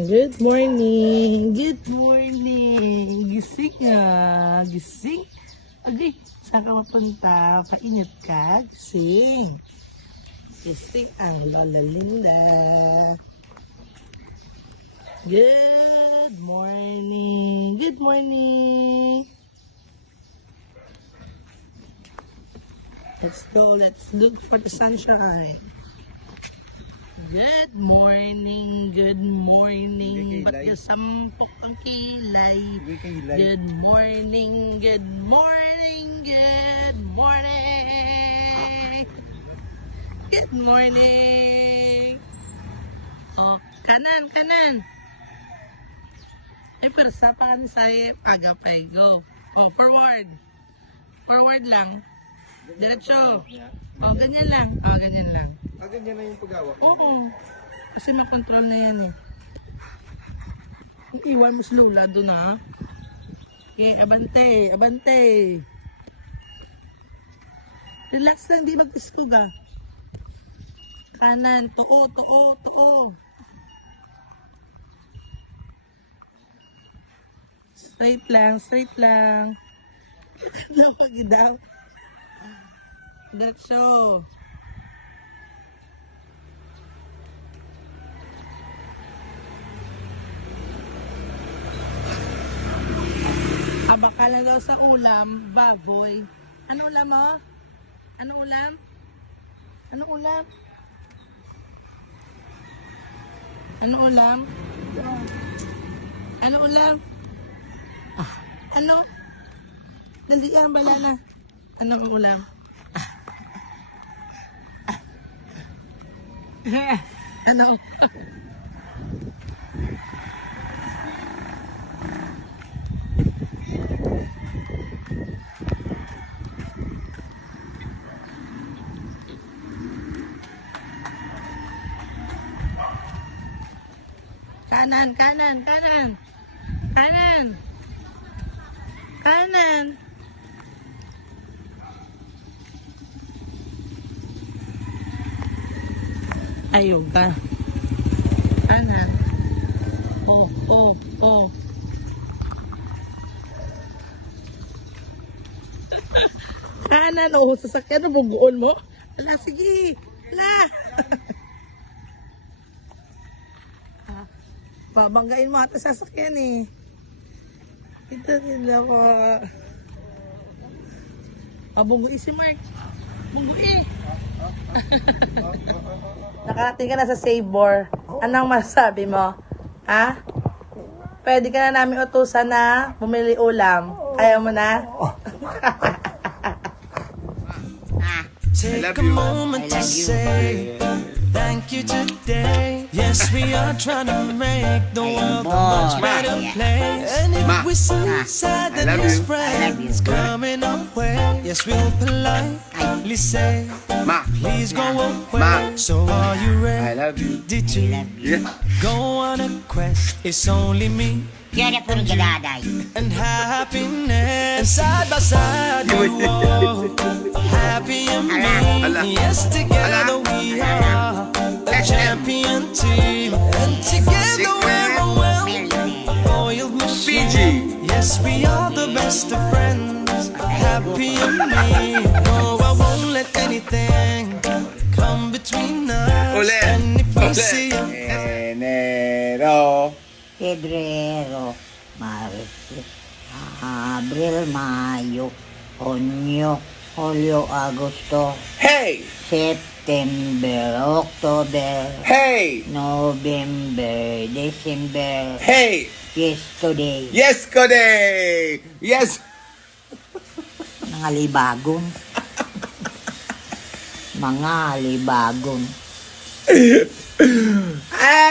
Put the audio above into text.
Good morning. Good morning. Gising nga. Gising. Okay. Saan ka mapunta? Painit ka? Gising. Gising ang Lola Linda. Good morning. Good morning. Let's go. Let's look for the sunshine. Good morning. Good morning. Ba't yung sampok ang kilay? Good morning. Good morning. Good morning. Good morning. Oh, kanan, kanan. Ay, persa pa ka ni Saye. Agapay. Go. Oh, forward. Forward lang. Diretso. Oh, ganyan lang. Oh, ganyan lang. Ganyan na yung pag-awak. Oo. Kasi makontrol na yan eh. Yung iwan mo si Lola doon ha. Okay, abante. Abante. Relax lang. Di mag-iskog ah. Kanan. Tuo. Tuo. Tuo. Straight lang. Straight lang. Daw pagidaw. Diretso. Abaka lang daw sa ulam, baboy. Ano ulam mo? Ano ulam? Ano ulam? Ano ulam? Ano ulam? Ah, ano? Dali ang balana. Ano ang ulam? Ano? Kanan, kanan, kanan. Kanan. Kanan. Ayaw ka. Kanan. Oh, oh, oh. Kanan, oh. Sasakyan na buguon mo. Wala, sige. Wala. Babanggain mo ata sasakyan eh. Ito nila ko. Bunggoy si Mark. Bunggoy. Nakarating ka na sa Sabor. Anong masasabi mo? Ha? Pwede ka na namin utusan na bumili ulam. Ayaw mo na? Take a moment to say thank you today. Yes, we are trying to make the world a much better place. And if we see sad that his friends coming our way, yes, we'll politely say, please go away. So are you ready to go on a quest? It's only me and happiness. And side by side we walk, happy and me. Yes, together we are a champion team. And together we're a well-oiled machine. Yes, we are the best of friends, happy and me. No, I won't let anything come between us. And if we see Enero. Febrero, Marzo, Abril, Mayo, Junio, Julio, Agosto, Hey! September, October, Hey! November, December, Hey! yesterday, Yes, Kode! Yes! mga libagon. Mga libagon. Ah!